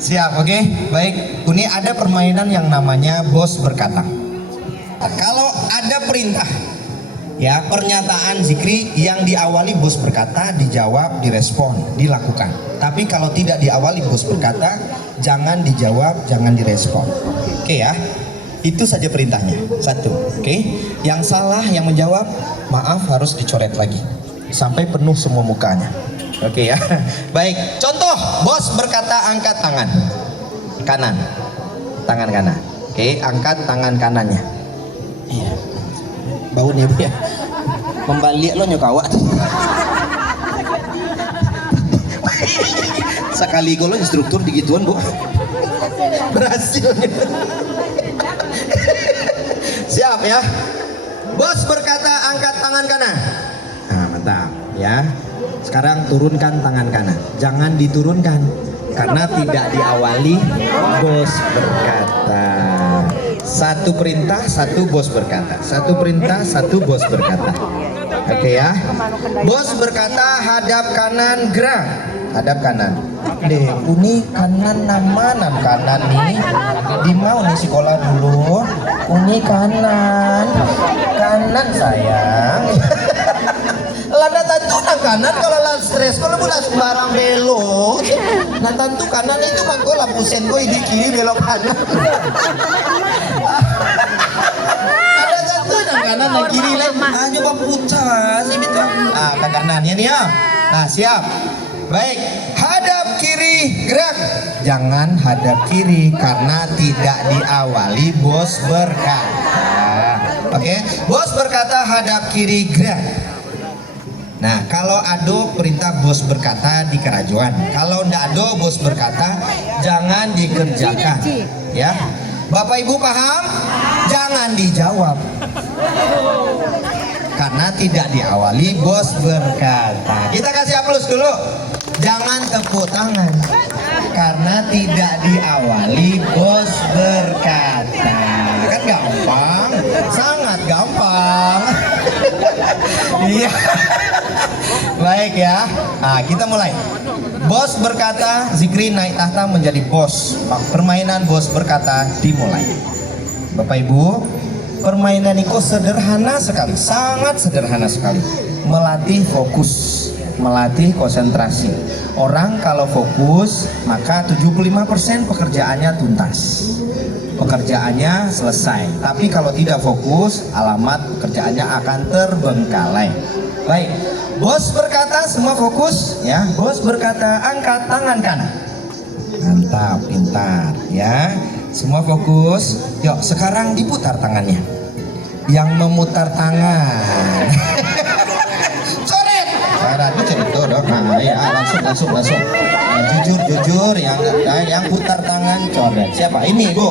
Siap, oke? Baik, ini ada permainan yang namanya bos berkata. Kalau ada perintah, ya, pernyataan zikri yang diawali bos berkata, dijawab, direspon, dilakukan. Tapi kalau tidak diawali bos berkata, jangan dijawab, jangan direspon. Oke ya, itu saja perintahnya. Satu, oke? Yang salah, yang menjawab, maaf, harus dicoret lagi sampai penuh semua mukanya. Oke ya. Baik, contoh bos berkata angkat tangan kanan, tangan kanan. Oke, angkat tangan kanannya. Iya, bau nih ya. Membalik lo nyokawak. Sekali gue lo instruktur digituan bu, berhasil. Siap ya. Bos berkata angkat tangan kanan. Nah, mantap ya. Sekarang turunkan tangan kanan. Jangan diturunkan karena tidak diawali bos berkata. Satu perintah, satu bos berkata. Satu perintah, satu bos berkata. Oke ya. Bos berkata hadap kanan, gerak. Hadap kanan. Deh, ini kanan nama nam kanan nih. Di mau nih sekolah dulu. Ini kanan. Kanan sayang. Lada tentu nang kanan kalau lah stres, kalau bukan sembarang belok. Nah tentu kanan itu kan kau lampu sen kau di kiri belok kanan. Ada tentu nang kanan nang kiri lah. Coba putar sih betul. Ke kanan ya nih ya. Nah siap. Baik, hadap kiri, gerak. Jangan hadap kiri karena tidak diawali bos berkata. Oke, bos berkata hadap kiri, gerak. Nah, kalau ado perintah bos berkata di kerajuan. Kalau ndak ado bos berkata, jangan dikerjakan. Ya, Bapak Ibu paham? Jangan dijawab. Karena tidak diawali bos berkata. Kita kasih aplaus dulu. Jangan tepuk tangan. Karena tidak diawali bos berkata. Kan gampang, sangat gampang. Iya. Baik ya. Nah, kita mulai. Bos berkata, zikri naik tahta menjadi bos. Permainan bos berkata dimulai. Bapak Ibu, permainan itu sederhana sekali, sangat sederhana sekali. Melatih fokus, melatih konsentrasi. Orang kalau fokus, maka 75% pekerjaannya tuntas. Pekerjaannya selesai. Tapi kalau tidak fokus, alamat pekerjaannya akan terbengkalai. Baik, bos berkata semua fokus ya. Bos berkata angkat tangan kanan. Mantap, pintar ya. Semua fokus. Yuk, sekarang diputar tangannya. Yang memutar tangan. Coret. Cara itu cerita dong. Nah, ya, langsung. Nah, jujur yang putar tangan coret. Siapa? Ini, Bu.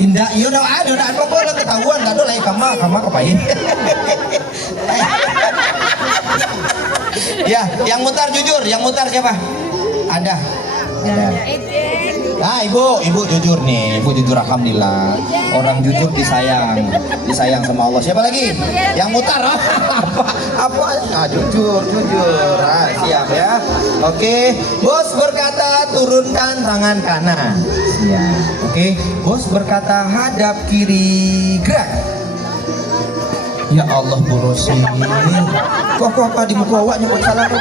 Indah. Iya, udah apa ketahuan enggak ada lagi kama kepain. Ya, yang mutar jujur, yang mutar siapa? Ada. Ah, ibu jujur nih, ibu jujur alhamdulillah. Orang jujur disayang sama Allah. Siapa lagi? Yang mutar apa? Ah, jujur. Ah, siap ya. Oke, bos berkata turunkan tangan kanan. Siap. Oke, bos berkata hadap kiri, gerak. Ya Allah Bu Rosi, kok di muka awak nyebut salah kok.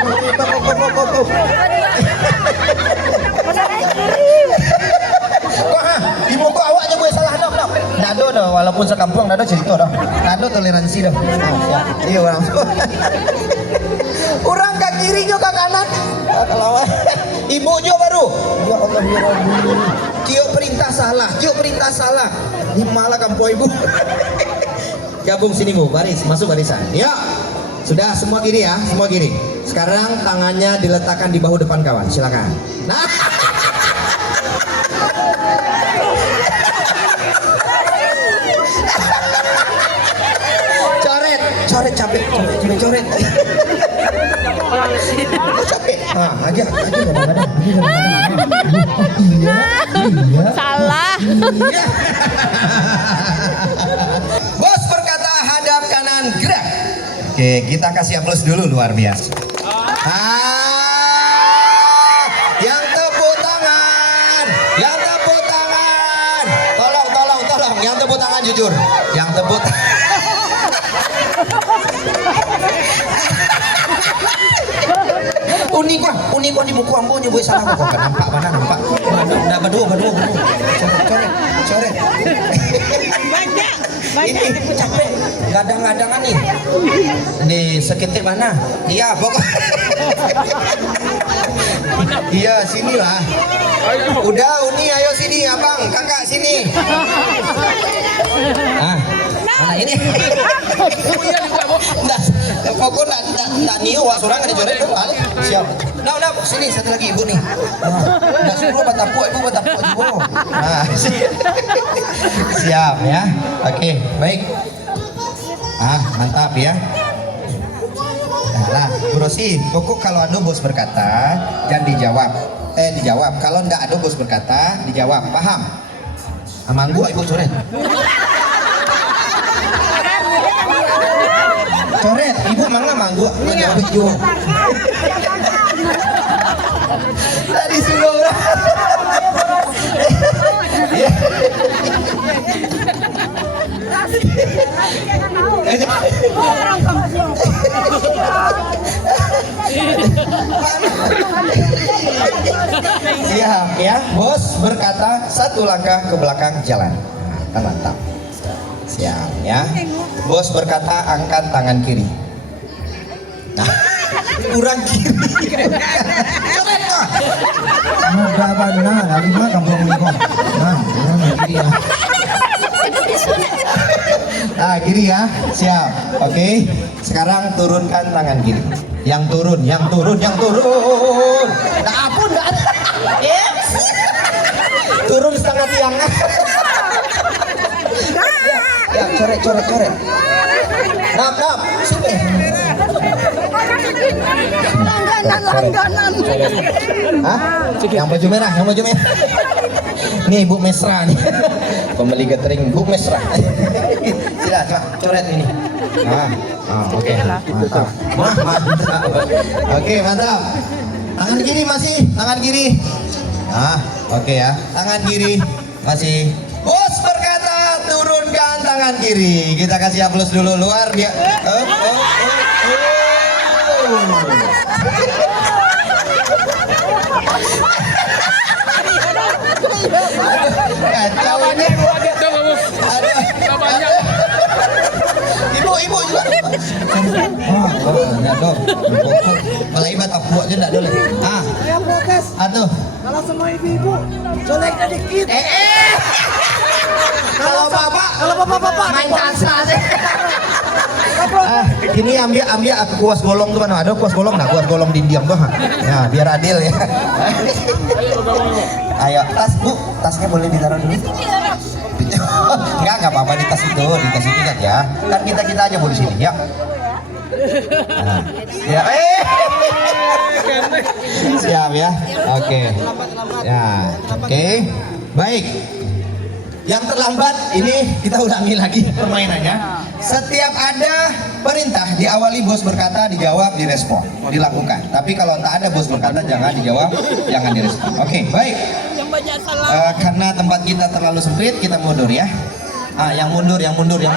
Di muka awak nyebut salah dong. Nado dah, walaupun sekampung nado cerita dah. Nado toleransi dah. Iya langsung. Orang ke kiri juga ke kanan. Kalau ibu juga baru. Ya Allah ya Rabbi. Kio perintah salah. Ini malah kampung ibu. Gabung sini Bu, masuk barisan. Ya, sudah semua kiri ya, semua kiri. Sekarang tangannya diletakkan di bahu depan kawan, silakan. Nah, coret capek. Capek. Nah, aja kadang-kadang. Iya. Salah. Iya. Bos berkata hadap kanan, gerak. Oke, kita kasih aplaus dulu luar biasa. Yang tepuk tangan jujur. Yang tepuk. Uni gua di buku ambo nyoba salah gua. Nampak mana nampak. Udah berdua. Coret. Ini capek. Gadang-gadangan nih. Di seketik mana? Iya, pokok. Iya, sinilah. Udah Uni, ayo sini, abang, kakak sini. Mana ini? Pokoknya nggak niu, surang nggak dicoret dong, siap. Nah, sini satu lagi ibu nih. Nggak suruh batapuk, ibu batapuk ibu. Nah, siap ya. Oke, baik. Mantap ya. Nah, Bu Rosi, pokok kalau ada bos berkata, jangan dijawab. Dijawab. Kalau nggak ada bos berkata, dijawab. Paham? Manggu ibu coret. Coret, ibu mana manggu? Menjawab ibu. Tadi suruh. Siap ya, bos berkata satu langkah ke belakang jalan. Mantap. Siap ya. Bos berkata angkat tangan kiri. Nah, kurang kiri. Coret kok. Ada benar, lima kampung ini kok. Nah, kurang kiri ya. Kiri ya, siap. Oke, sekarang turunkan tangan kiri. Yang turun. Nah, ampun, nggak ada. Turun setengah tiang. Ya, coret. Nap, sini. Langganan. Yang baju merah. Nih Bu Mesra nih. Pembeli catering Bu Mesra. Sila, coret ini. Oke. Mantap. Oke, mantap. Tangan kiri masih, tangan kiri. Oke ya. Tangan kiri masih. Bos berkata turunkan tangan kiri. Kita kasih aplaus dulu luar dia. Kacau ini. Ibu juga. Enggak dong. Malah ibat aku aja enggak dulu. Atuh. Kalau semua ibu-ibu coleknya dikit. Kalau bapak main kasar aja. Ini ambil aku kuas golong tuh mana ada kuas golong diam tuh. Nah, biar adil ya. Ayo, tasnya boleh ditaruh dulu. Enggak apa-apa di tas itu ya. Kan kita aja mau di sini ya. Ya, siap ya. Oke. Ya, oke. Baik. Yang terlambat ini kita ulangi lagi permainannya. Setiap ada perintah diawali bos berkata, dijawab, direspon, dilakukan. Tapi kalau tak ada bos berkata jangan dijawab, jangan direspon. Oke, baik. Karena tempat kita terlalu sempit, kita mundur ya. Yang mundur tolong mundur. Yang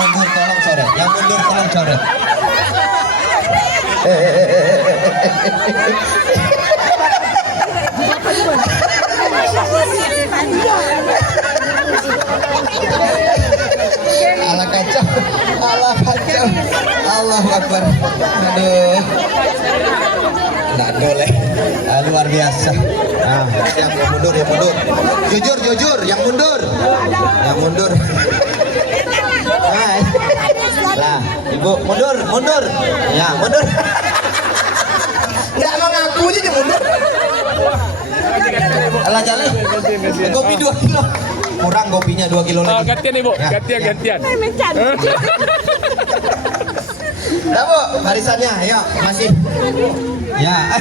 mundur tolong coret. Yang mundur tolong coret. Alah kacau. Allahu Akbar. Aduh. Nggak boleh. Luar biasa. Siap, yang mundur. Jujur, yang mundur. Lah, ibu mundur. Ya, mundur. Nggak mau ngaku aja dia mundur. Alah jalan. Kopi 2 kilo. Kurang kopinya 2 kilo lagi. Gantian ibu, ya, gantian. Nah Bu, barisannya, ayo masih. Ya.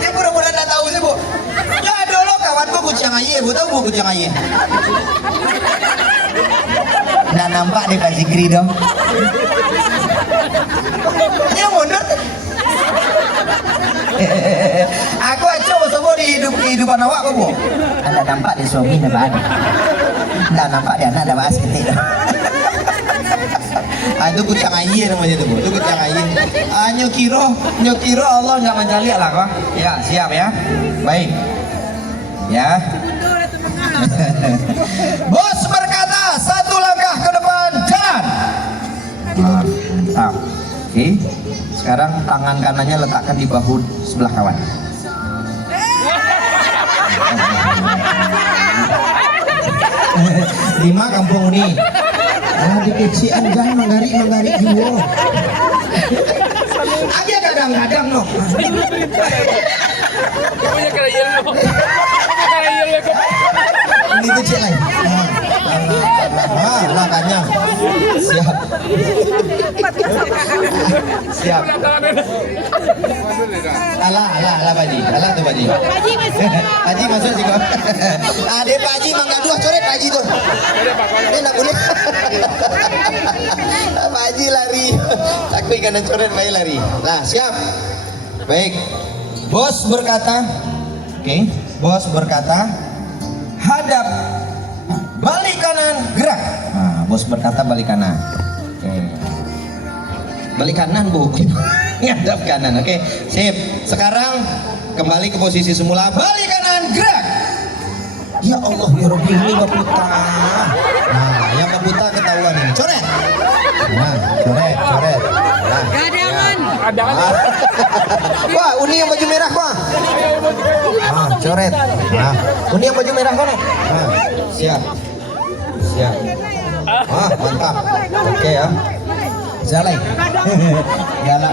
Ini pura-pura nggak tahu sih Bu. Ya dulu kawanku kucing aye, Bu tahu Bu kucing aye. Nggak nampak deh kasih kiri dong. Dia mundur. Aku aja semua di kehidupan awak kok Bu. Ada nampak di suami ada. Nggak nampak dia, ada bahas gitu. Itu kucang air namanya tuh, itu kucang air. Nyokiro Allah nggak mencari lah kok. Ya siap ya, baik. Ya. Bos berkata, satu langkah ke depan, jalan. Mantap. Oke. Sekarang tangan kanannya letakkan di bahu sebelah kawan. Lima kampung ini. Di kecian jangan menggari jiwa. Aja kadang-kadang no. Ini kecil lain. Langkahnya. Siap. Siap. Alah Pak Haji. Alah tuh Pak Haji. Haji masuk sih kok. Ada Pak Haji mangga dua coret Pak Haji tuh. Ini enggak boleh. Pak Haji lari. Aku ikan coret Pak Haji lari. Nah, siap. Baik. Bos berkata, oke. Bos berkata, hadap, balik kanan, gerak. Nah, bos berkata balik kanan. Oke. Balik kanan bu. Hadap kanan. Oke. Sip. Sekarang kembali ke posisi semula. Balik kanan, gerak. Ya Allah, ya Rabbi, ini Baputa. Nah, yang Baputa ketahuan ini. Coret. Nah, coret. Nah, Gadangan. Wah, uni yang baju merah kok. Coret. Nah, uni yang baju merah kok. Nah, siap. Mantap. Oke ya. Jalan.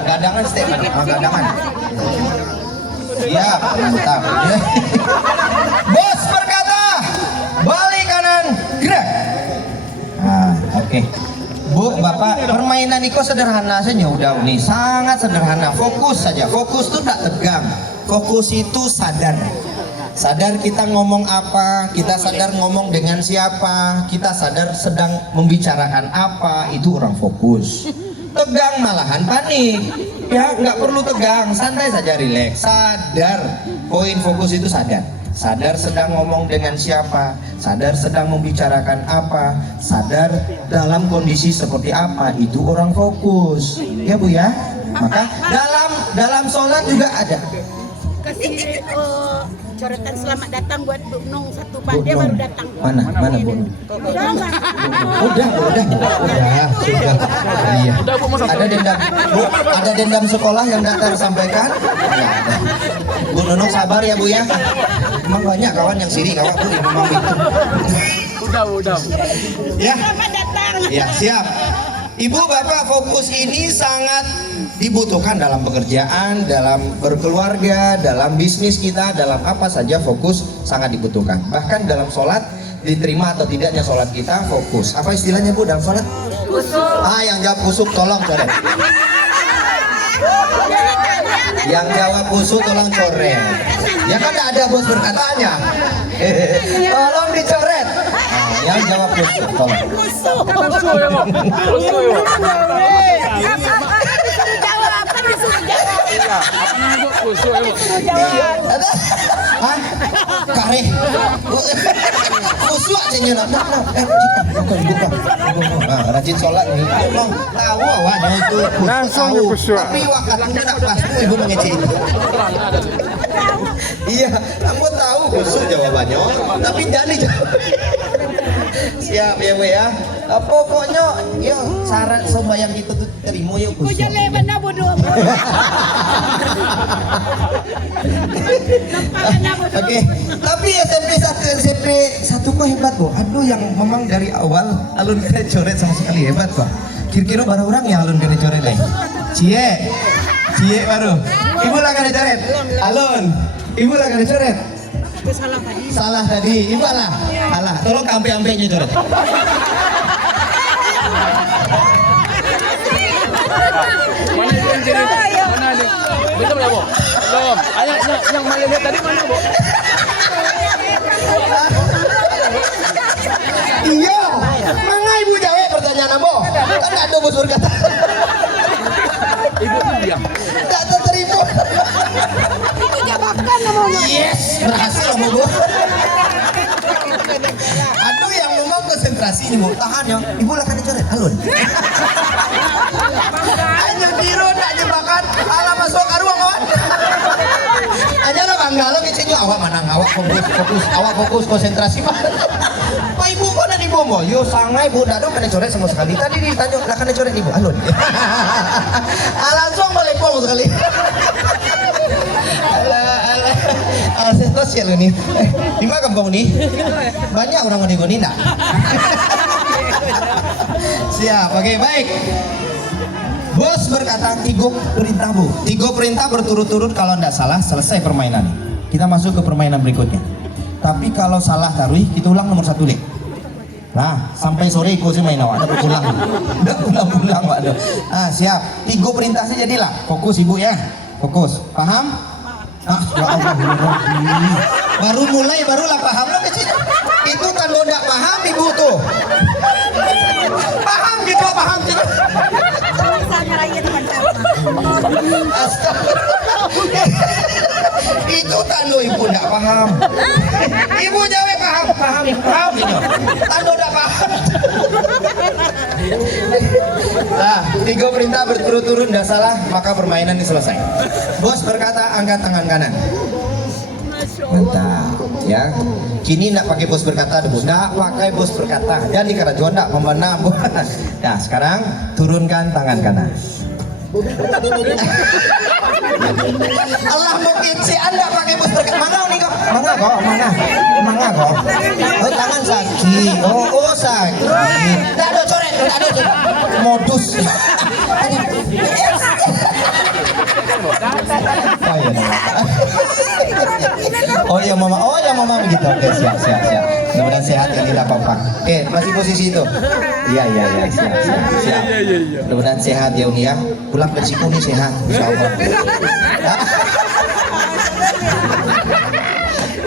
Gadangan statement. Gadangan. Siap, mantap. Bos berkata, balik kanan, gerak. Oke. Bu, Bapak, permainan Iko sederhana saja udah nih, sangat sederhana. Fokus saja. Fokus tuh tidak tegang. Fokus itu sadar. Sadar kita ngomong apa, kita sadar ngomong dengan siapa, kita sadar sedang membicarakan apa, itu orang fokus. Tegang malahan panik. Ya, nggak perlu tegang, santai saja, rileks. Sadar. Poin fokus itu sadar. Sadar sedang ngomong dengan siapa, sadar sedang membicarakan apa, sadar dalam kondisi seperti apa, itu orang fokus. Ya Bu ya. Maka dalam sholat juga ada. Kasih coretan selamat datang buat Bu Nung satu Pak, dia baru datang. Mana Bu Nung? Udah. Sudah. Iya. Ada dendam sekolah yang tidak tersampaikan? Ya, ada. Bu Nunung sabar ya Bu ya. Emang banyak kawan yang siri kawan Bu, memang itu. Udah. Ya. Selamat datang. Ya, siap. Ibu Bapak, fokus ini sangat dibutuhkan dalam pekerjaan, dalam berkeluarga, dalam bisnis kita, dalam apa saja fokus sangat dibutuhkan. Bahkan dalam sholat, diterima atau tidaknya sholat kita, fokus. Apa istilahnya Bu dalam sholat? Kusuk. Yang jawab kusuk tolong coret. Yang jawab kusuk tolong coret. Ya kan ada bos berkatanya. Tolong dicoret. Yang jawab kusuk tolong. Kusuk. Hah? Kare. Kusuk aja nyala. Bukan. Rajin sholat nih. Emang tahu awaknya itu Langsung tahu. kusuk. Tapi waktunya tak pas ibu mengecek itu. Iya, kamu tahu kusuk jawabannya. Tapi jangan dijawab. Siap ya Bu ya. Pokoknya yuk syarat sembahyang kita tuh terima yuk kusuk. Jangan benar bodoh. Oke, tapi SMP 1 kok hebat kok. Aduh, yang memang dari awal alun kena coret sama sekali hebat kok. Kira-kira baru orang yang alun kena coret lagi. Cie baru. Ibu lah kena coret. Alun, ibu lah kena coret. Salah tadi. Ibu alah. Tolong kampe-ampenya coret. Mana itu yang jadi? Mana ada? Belum ya, Bu? Belum. Ayo, yang mana lihat tadi mana, Bu? Iya. Mana ibu jawab pertanyaan Abo? Kan ada bos berkata. Ibu tuh diam. Tak terima. Itu jawaban namanya. Yes, berhasil Bu. Aduh, yang memang konsentrasi nih bu, tahan ya. Ibu lah kan dicoret, alun. Ayo tiru nak jebakan, ala masuk ke ruang kawan. Aja lo bangga lo kecilnya awak mana awak fokus, awak fokus konsentrasi pak. Pak ibu kok ada di bombo? Yo sangai bu, dah dong kena coret sama sekali. Tadi ditanya lah kena coret ibu, alun. Langsung balik bom sekali. Alasan sosial ini. Di mana kamu nih? Banyak orang mau digoni nak? Siap, oke baik. Bos berkata tiga perintah berturut-turut kalau tidak salah selesai permainan. Kita masuk ke permainan berikutnya. Tapi kalau salah taruh kita ulang nomor 1 deh. Nah sampai sore ikut sih main awak, ada pulang, udah pulang pak. Ah siap, 3 perintah saja jadilah. Fokus ibu ya, fokus. Paham? Ah ya Allah, baru mulai barulah paham lo kecil. Itu kan lo tidak paham ibu tuh. Paham gitu paham gitu. Itu tanda ibu tidak paham. Ibu jawab paham gitu. Tanda tidak paham. Nah, 3 perintah berturut-turut tidak salah, maka permainan ini selesai. Bos berkata angkat tangan kanan. Mantap, ya. Kini nak pakai bos berkata dulu. Nak pakai bos berkata. Jadi karena jual nak membenam. Nah, sekarang turunkan tangan kanan. Allah mungkin si anda pakai bos berkata. Mana nih kok? Mana kok? Oh tangan sakit. Oh sakit. Tak ada coret. Modus. Oh ya mama begitu. Oke siap. Mudah-mudahan sehat ya tidak apa-apa. Oke masih posisi itu. Iya siap. Mudah-mudahan sehat ya Uni ya. Pulang ke Cikuni sehat. Insyaallah.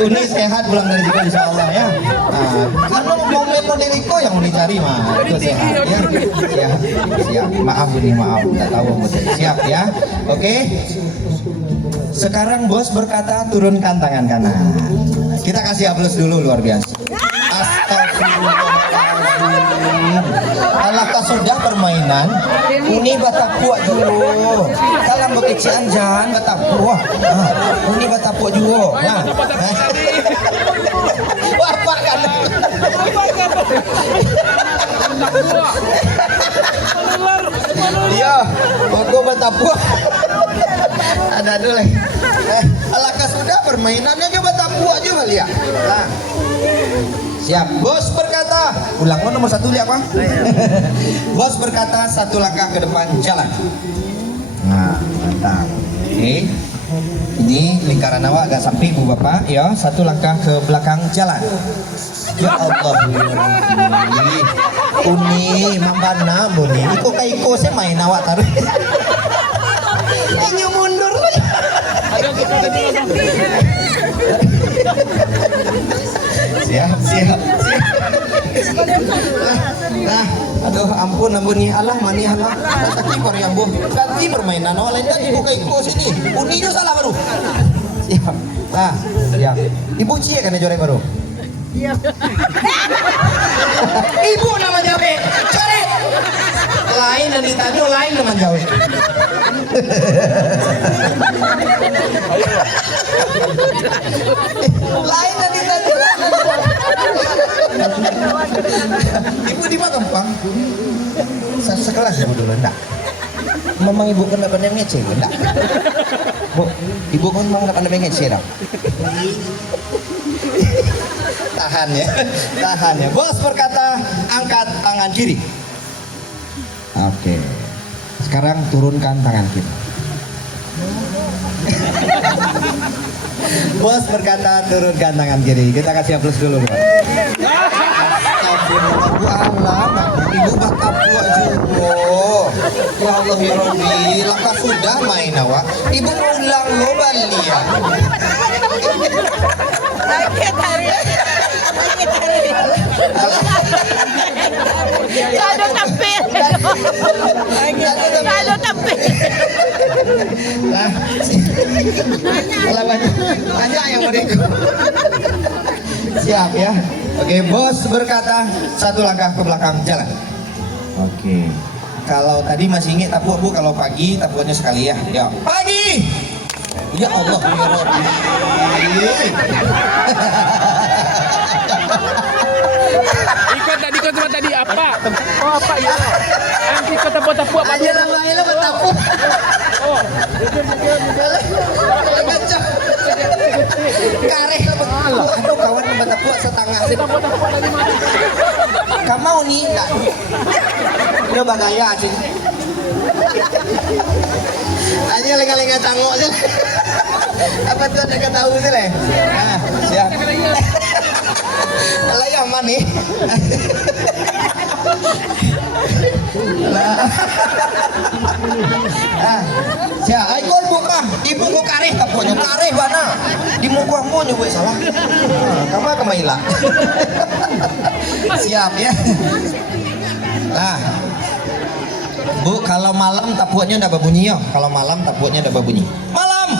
Uni sehat pulang dari Cikuni insyaallah ya. Karena mau Riko yang Uni cari mah itu sehat ya. Siap. Maaf tak tahu siap ya. Oke. Sekarang bos berkata turunkan tangan kanan. Kita kasih aplaus dulu luar biasa. Astagfirullahaladzim. Alangkah sudah permainan. Uni batapuak dulu. Salam bekecian jangan batapuak. Uni batapuak juga. Nah. Bapak kan. Iya, aku batapuak. Ada dulu. Alangkah sudah permainannya coba batapuak juga lihat. Nah. Siap, bos berkata, ulang nomor 1 lihat apa? Bos berkata 1 langkah ke depan jalan. Nah, mantap. Oke. Ini lingkaran awak agak sampai bu bapak, ya 1 langkah ke belakang jalan. Ya Allah, Uni mambana Uni. Iko kaiko saya main awak taruh. Ini mundur. Siap. Nah, aduh ampun nih Allah mani Allah. Tapi baru yang bu ganti permainan lain dan ibu kaiko sini. Uni itu salah baru. Siap. Nah, siap. Ibu cie kan jore baru. Iya. Ibu nama jabe. Coret. Lain dan ditanya lain nama jabe. Lain dan ditanya. Ibu di mana Gampang? Sekelas ya bu dulu enggak? Memang ibu kan dapat ngece enggak? Bu, ibu kan memang dapat ngece dong. Tahan ya. Bos berkata angkat tangan kiri. Oke. Sekarang turunkan tangan kiri. Bos berkata turunkan tangan kiri. Kita kasih aplaus dulu, Bos. Astagfirullahaladzim. Ibu bakal buat juga. Ya Allah ya Rabbi, langkah sudah main awak. Ibu ulang lo balik ya. Kado tampil. Nah, banyak yang mau. Siap ya. Oke, bos berkata satu langkah ke belakang jalan. Oke. Kalau tadi masih ingat tapuk bu, kalau pagi tapuknya sekali ya. Ya, pagi. Ya Allah, ya Rabbi. Ikut tadi kau cuma tadi apa? Oh apa ya? Nanti kau tapuk apa? Aja lah, aja lah tapuk. Oh. Kareh. Aduh kawan tapuk setengah sih. Kamu mau nih? Enggak. Dia bagaya sih. Aja lenga-lenga tangok sih. Apa tuh ada tahu sih leh? Ah, siap. Lah yang mana nih? Siap. Ayo buka. Ibu ku kareh tapoknya kareh mana? Di muka kamu nyebut salah. Kamu kemailah. Siap ya. Nah. Bu, kalau malam tapuknya udah berbunyi ya. Kalau malam tapuknya udah berbunyi. Malam.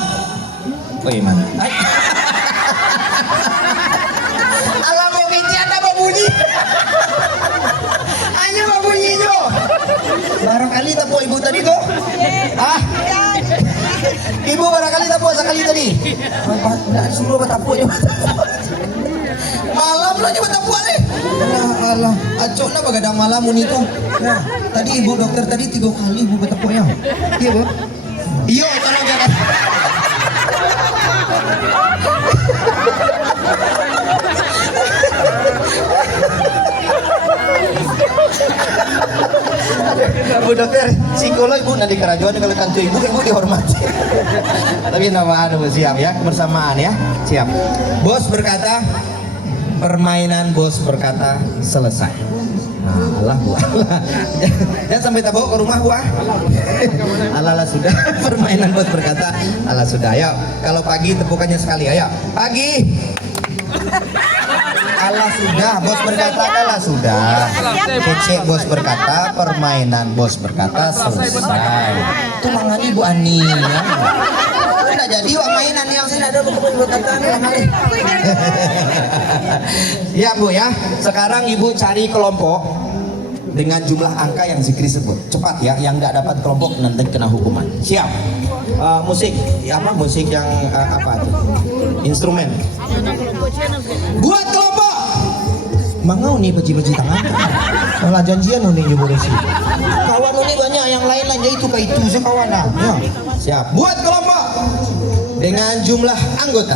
Oh gimana? Alam mungkin ada berbunyi. Hanya berbunyi jo. Barangkali tapuk ibu tadi tuh. Ah. Ibu barangkali tapuk sekali tadi. Enggak suruh tapuknya. Malam lah coba tapuk nih. Allah, acok na bagadang malam ini tuh. Ya, tadi ibu dokter tadi 3 kali ibu bertepuk ya. Iya bu. Iya, tolong jangan. Bu dokter, psikolog ibu nanti kerajuan kalau kantor ibu dihormati. Tapi nama anu siap ya, bersamaan ya. Siap. Bos berkata, permainan bos berkata selesai. Nah, Allah bu, Allah. Jangan sampai tak bawa ke rumah bu. Allah sudah. Permainan bos berkata, Allah sudah. Ya, kalau pagi tepukannya sekali. Ayo, pagi. Allah sudah. Bos berkata, Allah sudah. Kece bos berkata, permainan bos berkata selesai. Itu mangani Bu Ani. Ya. Udah jadi wak mainan yang saya ada berkata ya bu ya. Sekarang ibu cari kelompok dengan jumlah angka yang Zikri sebut. Cepat ya, yang nggak dapat kelompok nanti kena hukuman. Siap. Musik, ya apa musik yang apa tuh? Instrumen. Buat kelompok. Mangau nih beci-beci tangan. Malah janjian nih ibu Desi. Kawan ini banyak yang lain aja itu kayak itu sekawan lah. Ya. Siap. Buat kelompok dengan jumlah anggota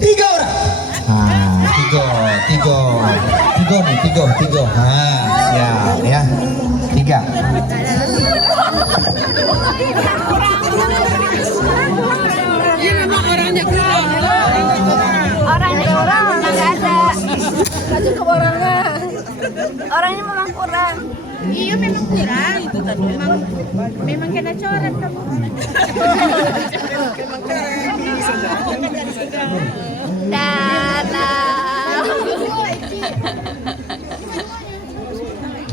3 orang. Ah, tiga. Ah, siap ya. 3. Orangnya nggak ada. Nggak cukup orangnya. Orangnya memang kurang. Iya memang kurang. Memang kena coret kamu.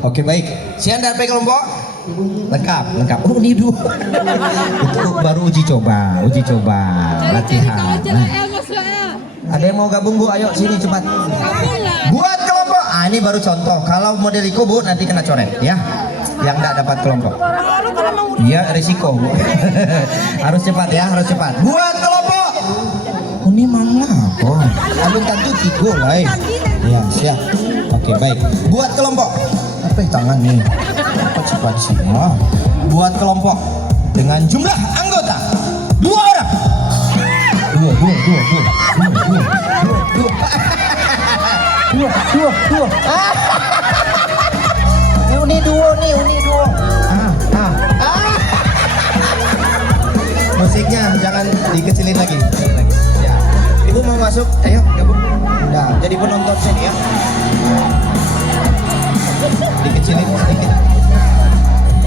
Oke baik. Sian dan kelompok lengkap. Oh ini dulu. Itu baru uji coba latihan. Nah. Ada yang mau gabung bu? Ayo sini cepat. Buat kelompok. Ah ini baru contoh. Kalau model Iko bu nanti kena coret ya. Yang nggak dapat kelompok. Iya risiko bu. Harus cepat ya, harus cepat. Buat kelompok. Ini mana? Oh, alun tentu 3 lah. Ya siap. Oke baik. Buat kelompok. Apa tangan nih? Cepat sih. Buat kelompok dengan jumlah anggota 2 orang. Dua. Ini dua. Musiknya jangan dikecilin lagi. Ya. Ibu mau masuk? Ayo gabung. Nah, jadi penonton sini ya. Dikecilin sedikit.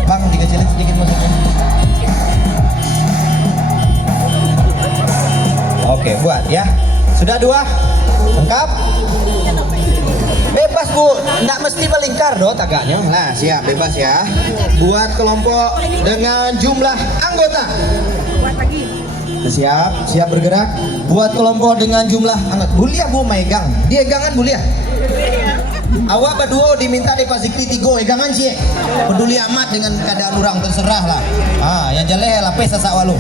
Bang, dikecilin sedikit musiknya. Oke, buat ya. Sudah 2? Lengkap? Bebas bu, nggak mesti melingkar doh tagaknya. Nah siap, bebas ya. Buat kelompok dengan jumlah anggota. Siap bergerak. Buat kelompok dengan jumlah anggota. Bulia bu megang, dia gangan bulia. Awak berdua diminta di Pak Zikri tigo, jangan sih. Peduli amat dengan keadaan orang, terserah lah. Yang jelek lapis sasak walu.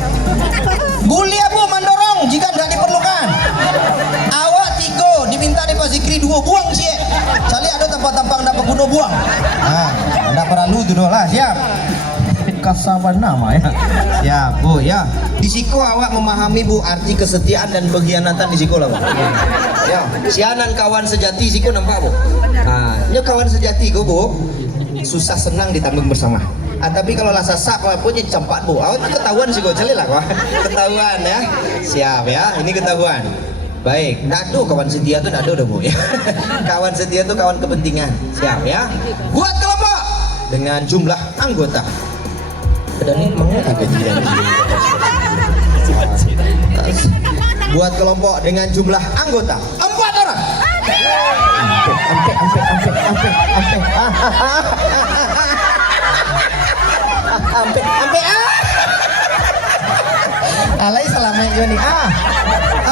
Gulia bu mandorong jika tidak diperlukan. Awak tigo diminta di Pak Zikri 2 buang sih. Cali ada tempat-tempat dapat bunuh buang. Anda perlu tu lah, siap. Kasaban nama ya. Ya bu ya. Di siko awak memahami bu arti kesetiaan dan pengkhianatan di siko lah bu. Ya. Sianan kawan sejati siko nampak bu. Ini kawan sejati ko bu. Susah senang ditambung bersama. Tapi kalau lah sasak apa jadi campak bu. Awak itu ketahuan siko celi lah kau. Ketahuan ya. Siap ya. Ini ketahuan. Baik, nado kawan setia tuh nado udah bu ya. Kawan setia tuh kawan kepentingan. Siap ya. Buat kelompok dengan jumlah anggota. Dan ini emangnya agak jiran. Buat kelompok dengan jumlah anggota 4 orang. Ampe. Alai selama ini nih.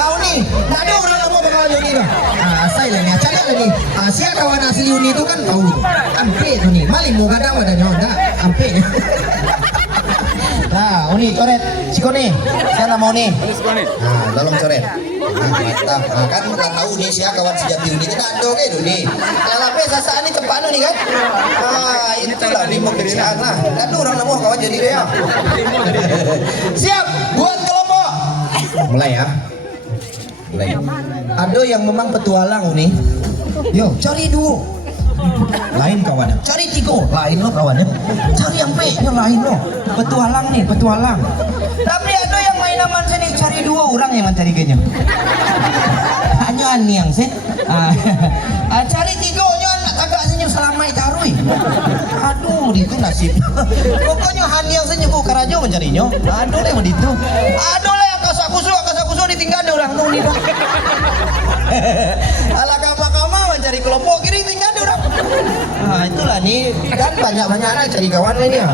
Uni, nado orang mau bakal Uni nih. Saya lah nih, cari lah nih. Sia kawan asli Uni itu kan tahu. Ampe tuh nih, mali mau gada ada nyoda. Ampe. Nah, Uni coret, siko nih, saya mau nih. Tolong coret. Mantap. Kan nggak tahu nih siapa kawan sejati Uni kita ado kayak Uni. Lalape sasaan ini cepat nih kan? Itulah nih pemeriksaan lah. Kan orang nemu kawan jadi dia. Siap, buat kelompok. Mulai ya. Mulai. Ada yang memang petualang Uni. Yo, cari 2. Lain kawannya, cari 3, lain lo kawannya, cari yang P-nya lain lo, petualang nih, petualang. Tapi ada yang main aman sini, cari 2 orang yang mencari kayaknya. Hanya yang sih, cari 3 nya agak senyum selama itarui. Aduh, itu nasib. Pokoknya hanya senyum bu karajo mencarinya. Aduh lah itu, aduh lah yang kasakusu ditinggal ada orang nuni dong. Ala kama mencari kelompok kiri tinggal ada orang. Itulah nih kan banyak anak cari kawan lainnya.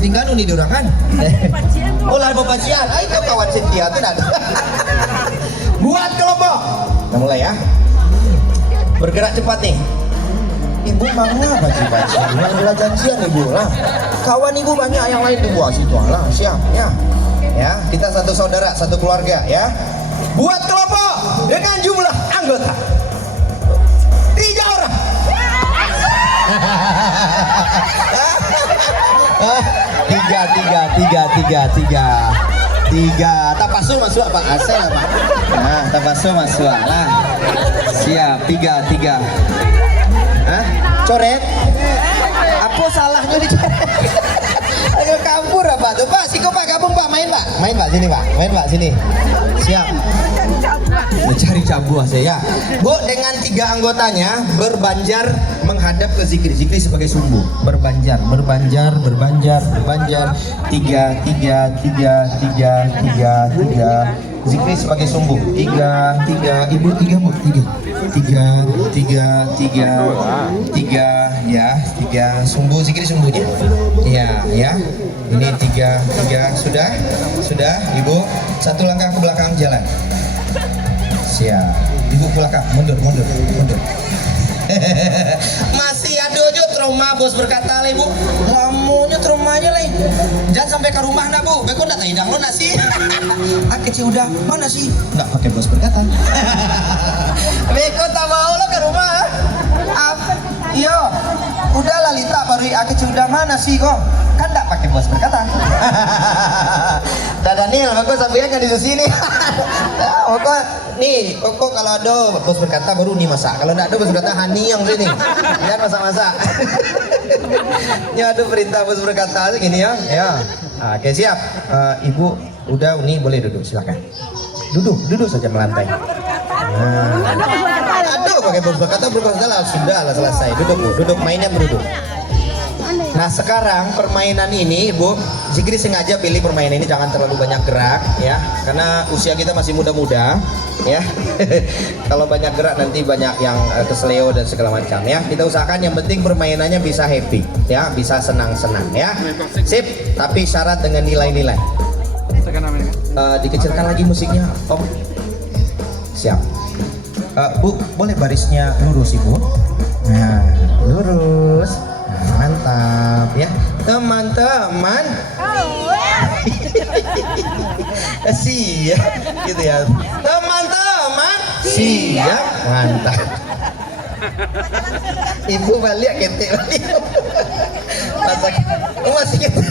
Tinggal nuni orang kan. Lah bebacian. Itu kawan setia tuh ada. Buat kelompok. Kita mulai ya. Bergerak cepat nih. Ibu mana baci-baci? Yang adalah janjian ibu lah. Kawan ibu banyak yang lain di buah situ lah. Siap ya. Ya, kita satu saudara, satu keluarga ya. Buat kelompok dengan jumlah anggota 3 orang. Tiga. Tapasu masuk apa? Asal apa? Tapasu masuk lah. Siap, 3. Coret. Apa salahnya dicoret? Agak campur apa tuh Pak? Siko Pak gabung Pak, main Pak sini Pak, sini. Siap. Mencari cabuah saya. Bu, dengan 3 anggotanya berbanjar menghadap ke Zikri sebagai sumbu. Berbanjar. 3. Zikri sebagai sumbu. 3. Ibu 3 bu. 3 ya. 3 sumbu Zikri sumbunya. Ya. Ini 3 sudah Ibu 1 langkah ke belakang jalan. Siap. Ibu ke belakang, mundur. Masih ada aja trauma bos berkata lah ibu. Lamunya traumanya lah. Jangan sampai ke rumah nak bu. Beko nak hidang lo nasi. Kecil udah mana sih? Nggak pakai bos berkata. Beko tak mau lo ke rumah. Yo, udah lah Lita baru kecil udah mana sih kok? Kan nggak pakai bos berkata. Daniel, aku sampainya di sini. Kok kalau ada bos berkata baru nih masak. Kalau nggak ada bos berkata hani yang sini. Jangan masak-masak. Ya ada perintah bos berkata gini ya. Oke siap. Ibu udah Uni boleh duduk silakan. Duduk saja melantai. Aduh pakai bos berkata sudah selesai. Duduk mainnya berduduk. Nah sekarang permainan ini Bu Zikri sengaja pilih permainan ini jangan terlalu banyak gerak ya karena usia kita masih muda-muda ya. Kalau banyak gerak nanti banyak yang keseleo dan segala macam ya. Kita usahakan yang penting permainannya bisa happy ya, bisa senang-senang ya. Sip, tapi syarat dengan nilai-nilai. Dikecilkan lagi musiknya Om. Siap. Bu boleh barisnya lurus Ibu. Nah, lurus. Nah, mantap ya. Teman-teman. Siap gitu ya. Teman-teman. Siap. Mantap. Ibu balik ketik balik. Masih ketik.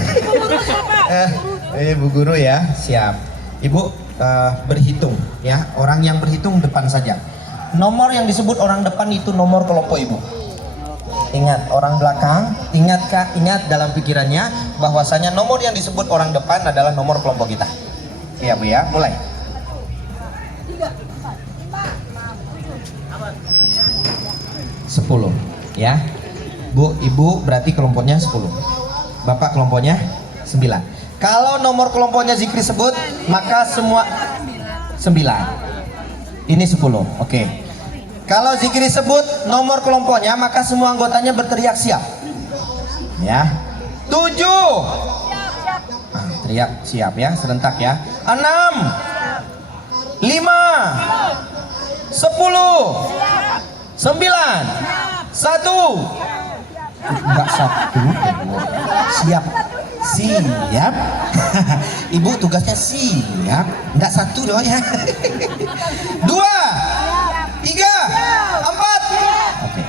Bu guru ya, siap. Ibu berhitung ya. Orang yang berhitung depan saja. Nomor yang disebut orang depan itu nomor kelompok ibu. Ingat orang belakang, ingat dalam pikirannya bahwasanya nomor yang disebut orang depan adalah nomor kelompok kita. Iya Bu ya, mulai. Sepuluh, ya. Bu, ibu berarti kelompoknya 10. Bapak kelompoknya 9. Kalau nomor kelompoknya Zikri sebut, maka semua 9. Ini 10, oke. Kalau Zikri sebut nomor kelompoknya, maka semua anggotanya berteriak siap. Ya. 7. Teriak siap ya, serentak ya. 6. 5. 10. 9. 1. Enggak 1. Siap. Siap. Ibu tugasnya siap. Enggak 1 doang ya. 2. 3, 4. Oke.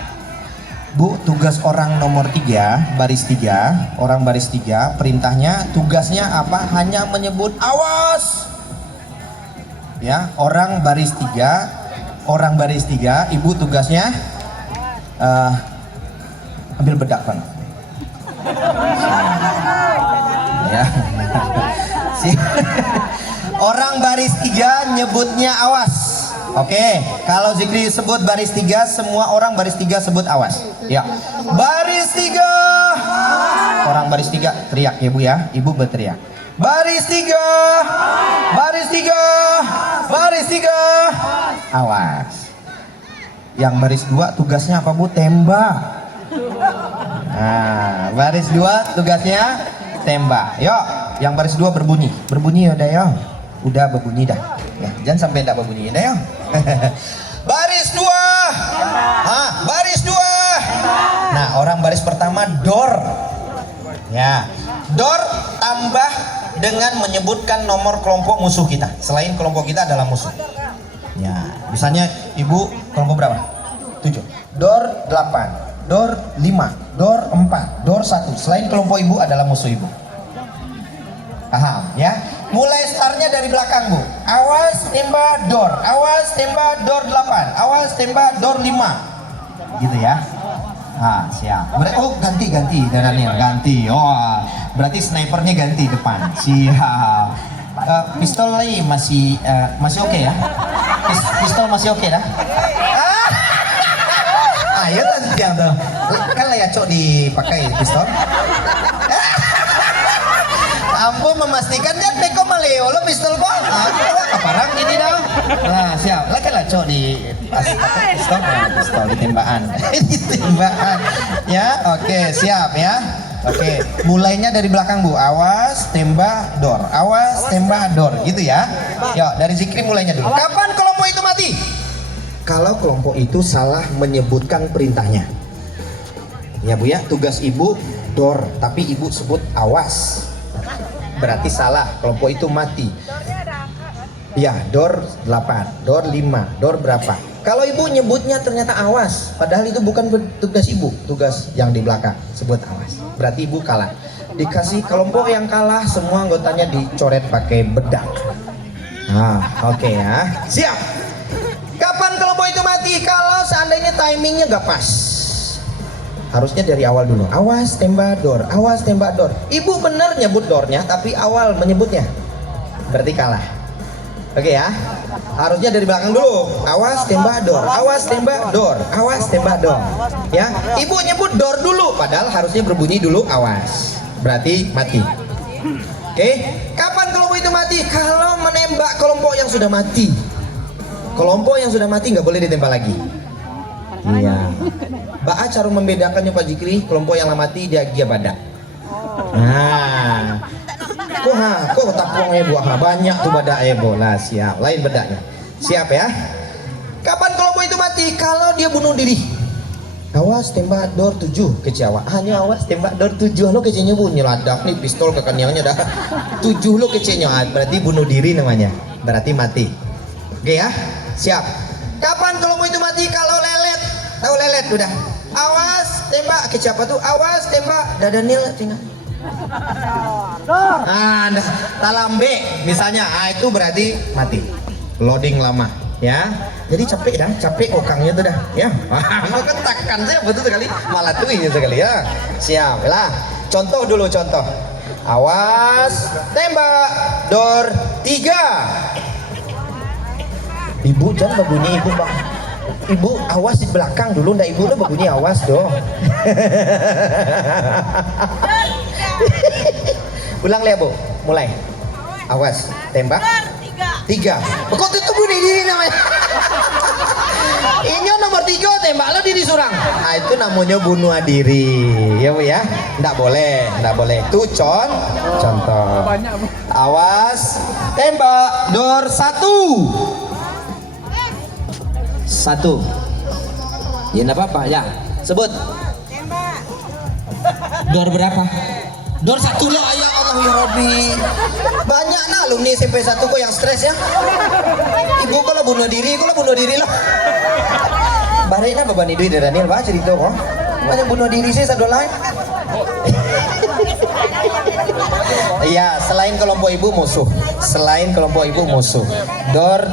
Bu, tugas orang nomor 3, baris 3, orang baris 3, perintahnya, tugasnya apa? Hanya menyebut awas. Ya, orang baris 3, ibu tugasnya ambil bedak kan. Ya. Orang baris 3 nyebutnya awas. Oke, kalau Zikri sebut baris 3, semua orang baris 3 sebut awas. Ya. Baris 3. Orang baris 3 teriak ya Bu ya. Ibu berteriak. Baris 3. Baris 3. Baris 3. Awas. Yang baris 2 tugasnya apa Bu? Tembak. Nah, baris 2 tugasnya tembak. Yuk, yang baris 2 berbunyi. Berbunyi udah ya. Udah berbunyi dah. Ya, jangan sampai enggak berbunyi dah ya. Baris 2. Baris 2. Nah, orang baris pertama dor. Ya. Dor tambah dengan menyebutkan nomor kelompok musuh kita. Selain kelompok kita adalah musuh. Ya, misalnya Ibu kelompok berapa? 7. Dor 8, dor 5, dor 4, dor 1. Selain kelompok Ibu adalah musuh Ibu. Paham ya? Mulai startnya dari belakang Bu. Awas tembak dor, awas tembak dor 8, awas tembak dor 5. Gitu ya. Siap. Oh, ganti Daniel, ganti. Oh, berarti snipernya ganti depan. Siap. Pistol lagi masih oke ya? Pistol masih oke dah? Ayo nanti tuh. Kan layak cok dipakai pistol. Ampun memastikan dan peko maleo lo pistol kok. Kaparang ini dong. Nah, siap. Lah cok di pistol ditembakan. Ditembakan. Ya, oke, siap ya. Oke, mulainya dari belakang Bu. Awas, tembak, dor. Awas, tembak, dor. Gitu ya. Yuk, dari Zikri mulainya dulu. Kapan kelompok itu mati? Kalau kelompok itu salah menyebutkan perintahnya. Ya Bu ya, tugas Ibu dor, tapi Ibu sebut awas. Berarti salah, kelompok itu mati. Ya, dor 8, dor 5, dor berapa? Kalau Ibu nyebutnya ternyata awas, padahal itu bukan tugas Ibu, tugas yang di belakang, sebut awas. Berarti Ibu kalah. Dikasih kelompok yang kalah, semua anggotanya dicoret pakai bedak. Oke ya. Siap. Kapan kelompok itu mati? Kalau seandainya timingnya gak pas. Harusnya dari awal dulu. Awas tembak dor, awas tembak dor. Ibu bener nyebut dornya, tapi awal menyebutnya. Berarti kalah. Oke ya. Harusnya dari belakang dulu. Awas tembak dor, awas tembak dor, awas tembak dor. Ya, Ibu nyebut dor dulu, padahal harusnya berbunyi dulu awas. Berarti mati. Oke. Kapan kelompok itu mati? Kalau menembak kelompok yang sudah mati. Kelompok yang sudah mati nggak boleh ditembak lagi. Iya. Ba'a cara membedakannya Pak Zikri, kelompok yang mati dia badak. Nah, kok tapung buah banyak tuh badak lah, siap. Lain bedaknya. Siap ya. Kapan kelompok itu mati? Kalau dia bunuh diri. Awas tembak dor 7 kece awak. Hanya awas tembak dor 7 lo kecenya bu nyeladak nih pistol ke kaniangnya dah. 7 lo kecenya berarti bunuh diri namanya. Berarti mati. Oke ya? Siap. Kapan kalau mau itu mati? Kalau lelet. Tahu lelet udah. Awas tembak kece apa tuh? Awas tembak Dadanil tinggal. Nah, talambe misalnya, itu berarti mati. Loading lama. Ya, jadi capek dah, capek okangnya tuh dah, ya. Mau ketakkan saya betul sekali, malah tuh ini sekali ya. Siap, lah. Contoh dulu contoh. Awas, tembak, dor 3. Ibu jangan berbunyi ibu bang. Ibu awas di belakang dulu, ndak ibu lo berbunyi awas dong. Ulang lihat bu, mulai. Awas, tembak. 3. Kok itu bunuh diri namanya? Ini nomor 3 tembak lo diri surang. Nah itu namanya bunuh diri. Ya bu ya, nggak boleh, nggak boleh. Itu contoh. Awas, tembak, dor 1. Ya nggak apa-apa ya. Sebut. Dor berapa? Dor 1 lo, ya Allah ya Rabbi. Banyak nah alumni SMP 1 kok yang stres ya. Ibu kalau bunuh diri lo. Bareknya beban duit dari Daniel bah cerita kok. Banyak bunuh diri sih satu lain. Iya, selain kelompok ibu musuh. Dor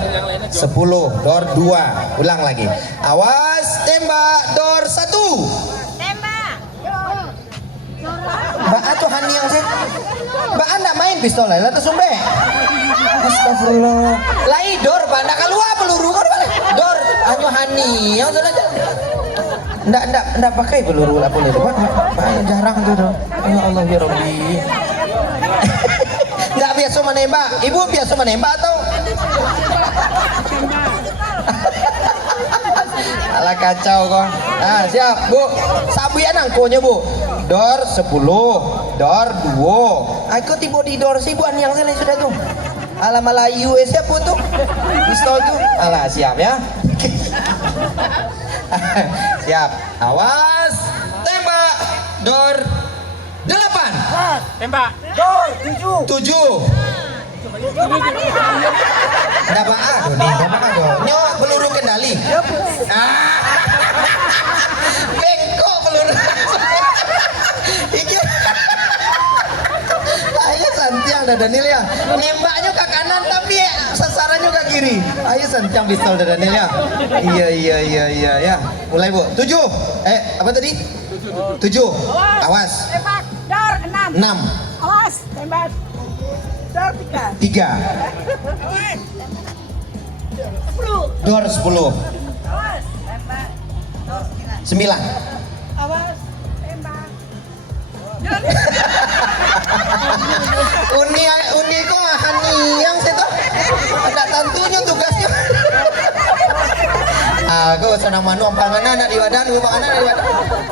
10, dor 2. Ulang lagi. Awas, tembak, dor 1. Mbak tuh Hani yang sih. Mbak anda main pistol lah tuh sumbe. Astagfirullah. Lai dor Mbak anda keluar peluru kan balik. Dor hanya Hani yang sudah. Ndak pakai peluru lah boleh. Mbak jarang tuh dong. Ya Allah ya Rabbi. Nggak biasa menembak. Ibu biasa menembak atau? Alah kacau kok. Nah siap bu. Sabuyan angkonya bu. Dor 10, dor 2. Aku tiba di dor sibuan yang sana sudah tuh. Alah Melayu siapa tuh? Pistol tuh. Alah siap ya. Siap. Awas. Tembak. Dor 8. Tembak. Dor 7. 7. Dapat aduh nih, dapat aduh. Nyo peluru kendali. Bengkok peluru. Iki. Ayo santiang Dadanil ya. Nembaknya ke kanan tapi sasarannya ke kiri. Ayo santiang pistol Dadanil ya. Iya ya. Mulai bu. 7. Apa tadi? 7. Awas. Tembak dor 6. 6. Awas tembak dor 3. 3. Dor 10. Awas tembak dor 9. Awas tembak. Uni kok Hani yang situ ada tantunya tugasnya. Aku senang manu panganan anak di wadah,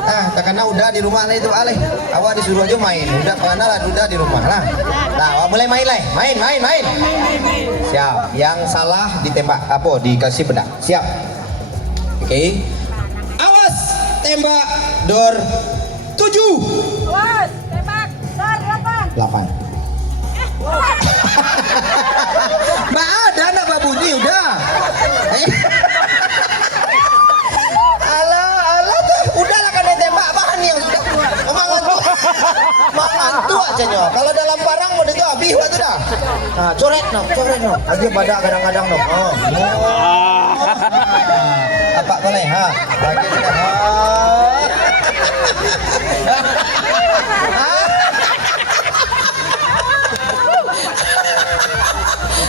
nah karena udah di rumah itu alih. Awak disuruh aja main, udah panganan udah di rumah lah. Nah, awak mulai main. Siap. Yang salah ditembak dikasih bedak. Siap. Oke. Awas, tembak dor 7. Awas tembak dor 8. 8. Mbak ada anak Mbak bunyi udah. Alah udahlah kan tembak bahan yang sudah mangantu aja nyo. Kalau dalam barang mau itu habis waktu dah. Nah, coret no. Aja pada kadang-kadang no. Apa boleh ha? Lagi sudah.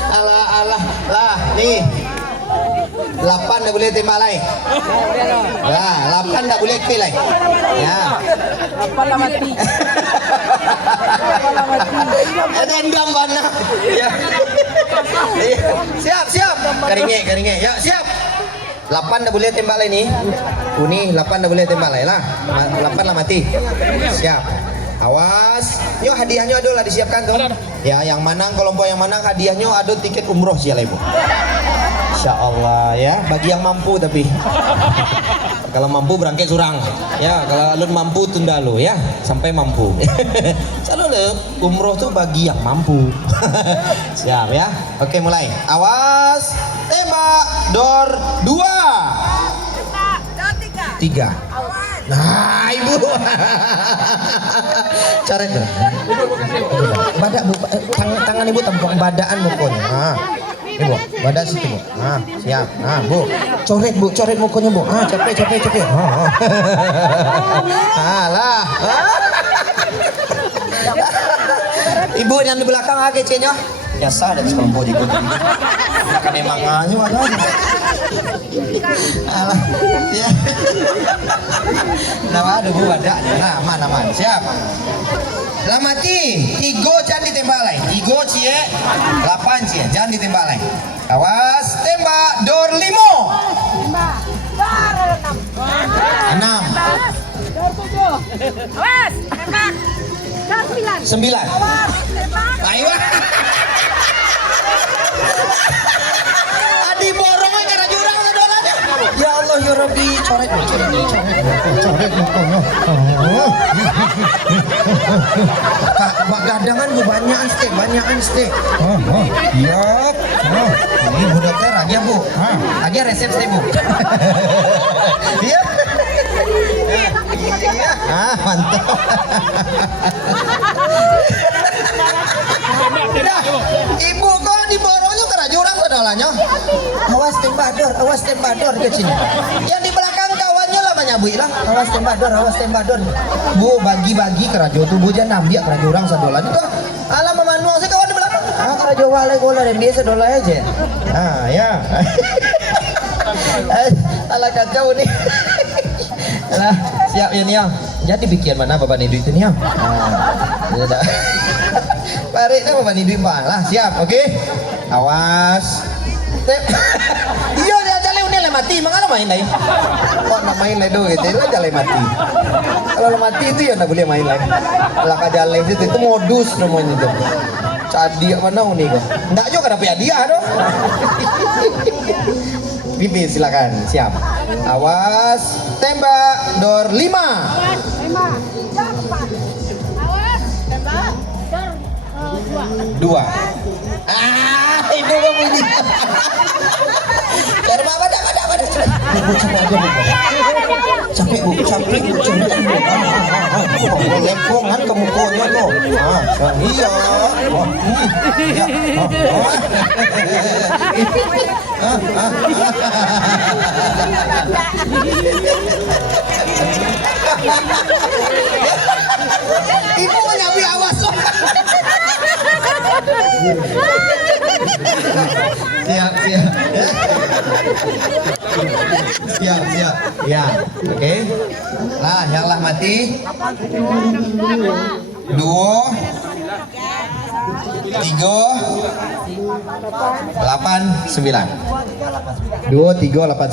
Alah lah nih 8 dah boleh tembak lain. Lah 8 dah boleh kill lain. Ya. Apa lah mati. Random mana? Ya. Siap. Keringnya. Ya, siap. 8 dah boleh tembak lain ni. Uni 8 dah boleh tembak lain lah. 8 lah mati. Siap. Awas. Yo hadiahnya ada lah disiapkan tuh. Ya, yang menang kelompok yang menang hadiahnya ada tiket umroh siapa ibu. Insya Allah ya, bagi yang mampu tapi. Kalau mampu berangkat surang. Ya, kalau alun mampu tunda lo ya, sampai mampu. Selalu umroh tuh bagi yang mampu. Siap ya. Oke, mulai. Awas, tembak, door 2. 3. Nah, ibu. Cara itu. Badak bu, tangan ibu tempok badaan mukanya. Nah, ibu, badak situ bu. Nah, siap. Nah, bu, coret mukanya bu. Ah, capek. Alah. Ibu yang di belakang agak kecilnya. Biasa ada sekelompok di gunung. Akan emang nganyu ada. Alah, ya. Nama ada bu badaknya. Nah, aman. Siap. Lamati, 3 jangan ditembak lagi. 3 cie, 8 cie, jangan ditembak lagi. Awas, tembak, door 5. 6. Awas, tembak. 9. Ayo. Adi borongnya karena jurang sedolanya. Ya Allah ya Rabbi, coret mukanya. Kak, gadangan bu banyakan steak. Yap. Ini bu dokter aja bu. Aja resep steak bu. Iya. Mantap. Ibu kok diborongnya karena jurang sedolanya. Awas tembak door ke sini. Yang di belakang kawannya lah banyak bu lah. Awas tembak door. Bu bagi kerajo tuh bu jangan ambil kerajo orang sedolan itu. Alah memanduang sih kawan di belakang. Kerajo walai gola dan biasa dola aja. Ya. Alah kacau nih. Alah siap ya nih ya. Jadi bikin mana bapak nidu itu nih ya. Ya dah. Parik dah bapak nidu lah. Siap, oke. Awas. Iya dia jalan udah mati, mangala main lagi. Kok nak main lagi doang itu jalan mati. Kalau mati itu ya nggak boleh main lagi. Laka jalan itu modus namanya itu. Cadi mana nih kok? Nggak juga kenapa dia dong. Pipi silakan, siap. Awas, tembak, door 5. Awas, tembak. Door 2. Ibu kamu ini. Cara bapak dah. Capek bu. Lempongan ke mukanya tuh. Iya. Ibu nyabi awas loh. Siap. Ya, oke. Nah, yang lah mati. 2, 3, 8,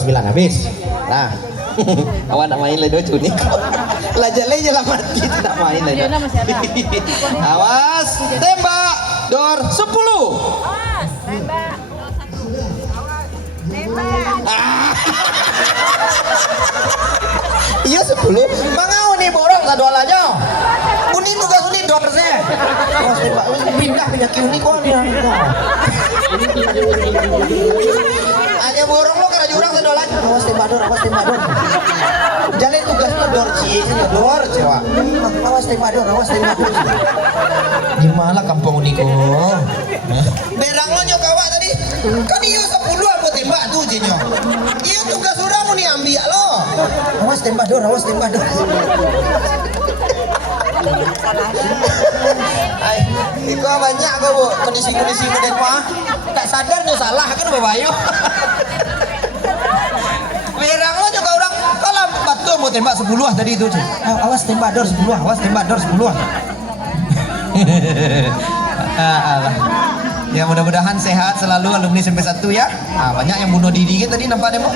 9 habis. Nah, awak nak main ledo cunik. Lajale je lah mati tak main lagi. Awas, tembak, door 10. Iya 10. Mangau nih borong sadolanya. Uni tugas uni 2%. Awas tembak, pindah penyakit uni kok dia. Hanya borong lo karena jurang sedolan. Awas tembak door. Jalan tugas lo door door cewa. Awas tembak door. Gimana kampung uni kok? Berangnya nyokawak tadi. Kan iya 10 aku tembak tuh jenyo. Iya tugas orang uni ambil lo. Awas tembak door. Itu banyak kok bu kondisi muda mah tak sadar nyo salah kan babayo. Merang lo juga orang kalau batu mau tembak 10 tadi itu. Awas tembak door 10. Ya mudah-mudahan sehat selalu alumni SMP 1 ya. Banyak yang bunuh diri gitu tadi nampak demo.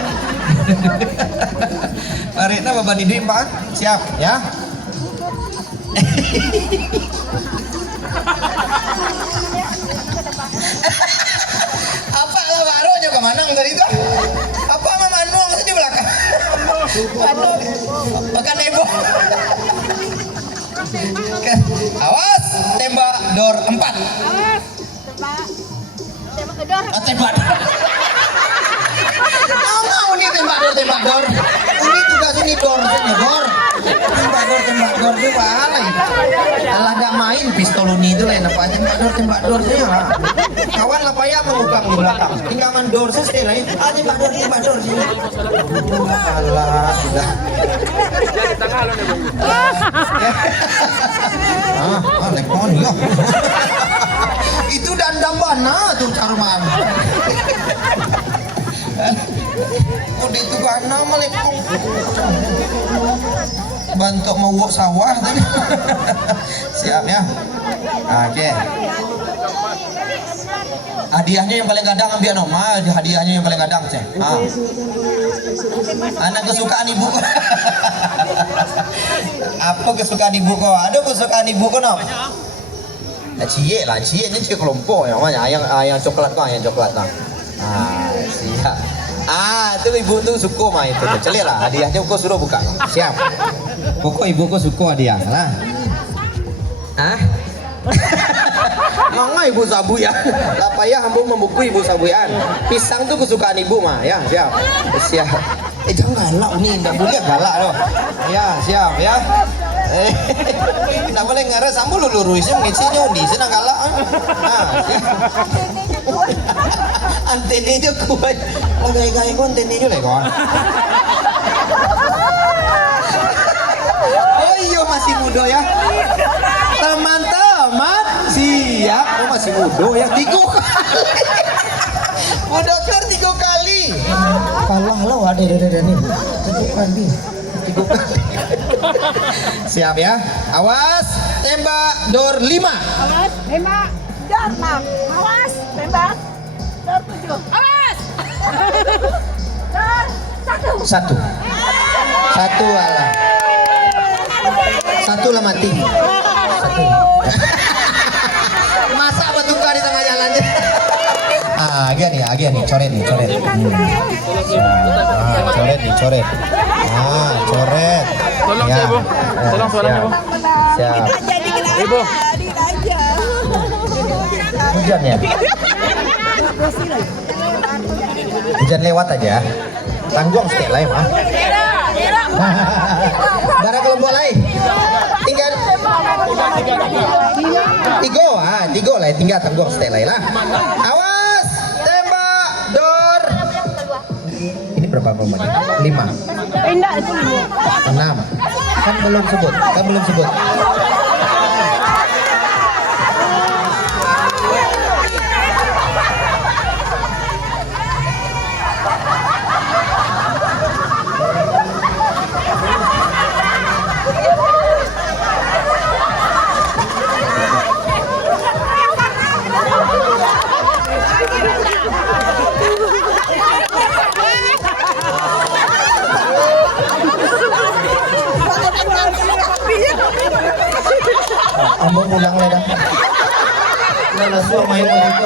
Marina bapak Nidri Pak siap ya. Apa lah baru aja kemana dari itu? Apa mama nuang di belakang? Makan ibu. Awas, tembak dor 4. Awas. Tembak kedor. Tembak. Mau nih tembak dor. Ini tugas ini dor. Tembak dor itu bahaya. Alah gak main pistol ini itu lain apa tembak dor sih lah. Kawan lah payah mengukang di belakang. Tinggalkan dor saya lain. Tembak dor sih. Alah sudah. Jadi tengah lo nih. Lepon ya. Itu dandang mana tuh Carman. Udah itu gana melepong. Bantu mau sawah tadi. Siap ya. Oke. Hadiahnya yang paling gadang ambil nomor. Hadiahnya yang paling gadang cek. Anak kesukaan ibu. Apa kesukaan ibu kau? Ada kesukaan ibu kau nom? Cie ini cie kelompok yang mana? Ayam coklat kau, ayam coklat kau. Siap. Itu ibu tuh suka mah itu. Celik lah. Hadiahnya kau suruh buka. Siap. Pokok ibu kau suka hadiah lah. Mangga ibu sabu ya. Lah payah hambung membuku ibu sabuan. Pisang tuh kesukaan ibu mah ya. Siap. Jangan galak nih, enggak boleh galak loh. Ya, siap ya. Enggak boleh ngares sambil lurusin ngisinya undi, senang galak. Antene aja kuat. Lagai-gai kon antene aja lah kawan. Oh iya masih muda ya. Teman-teman siap. Oh masih muda ya. 3 kali. Udah kelar 3 kali. Kalah lo ada nih. 3 kali. Siap ya. Awas tembak dor 5. Awas. Tembak dor 6. Awas. Tembak dor 7. Awas. Dor 1. 1 alah. 1 lah mati. Masa bertukar di tengah jalannya. Agak nih, coret nih. Coret. Coret. Coret. Tolong Ya. saya, Bu. Tolong suaranya, Bu. Siap. Ibu. Hujan ya? Hujan lewat aja. Tanggung stay lah mah. Darah kelompok lain. Tinggal 3 lah, tinggal tanggung stay lah. Awas, tembak dor. Ini berapa kelompoknya? 5. Pindah itu 6. Kan belum sebut. Ambon pulang lah dah. Langsung main itu.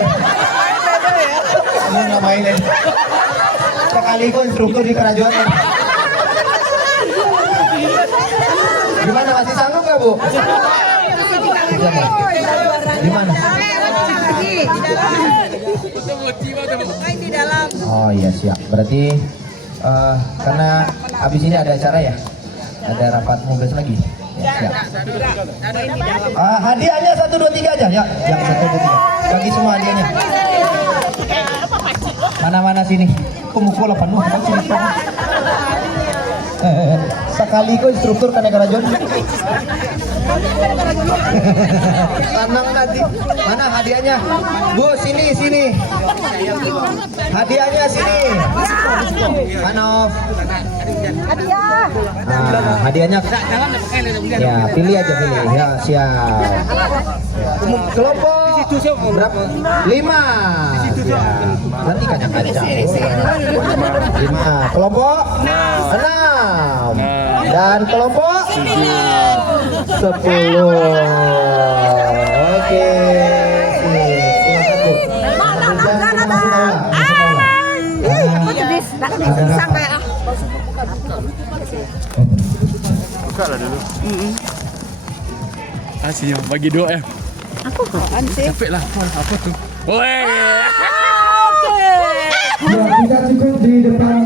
Nggak main lagi. Sekali kau instruktur di kerajaan. Gimana masih sanggup nggak Bu? Gimana? Oh iya siap. Berarti karena habis ini ada acara ya, ada rapat mugas lagi. Ya, siap. Hadiahnya 1, 2, 3 aja ya. Yang 1, 2, 3. Bagi semua hadiahnya. Mana sini? Kumukul 8 sekali kau instruktur kan kerajaan. Tenang nanti. Mana hadiahnya? Bu, sini. Hadiahnya sini. Manof. hadiah. Hadiahnya. Ya, pilih aja. Ya, siap. Kelompok berapa? 5. Nanti kacang-kacang. 5. Kelompok 6. Dan kelompok 10. Oke. Silakan Bu. Buka lah dulu. Asyik bagi doa ya. Aku kapan sih? Capek lah. Apa tuh? Woi. Ya, tidak cukup di depan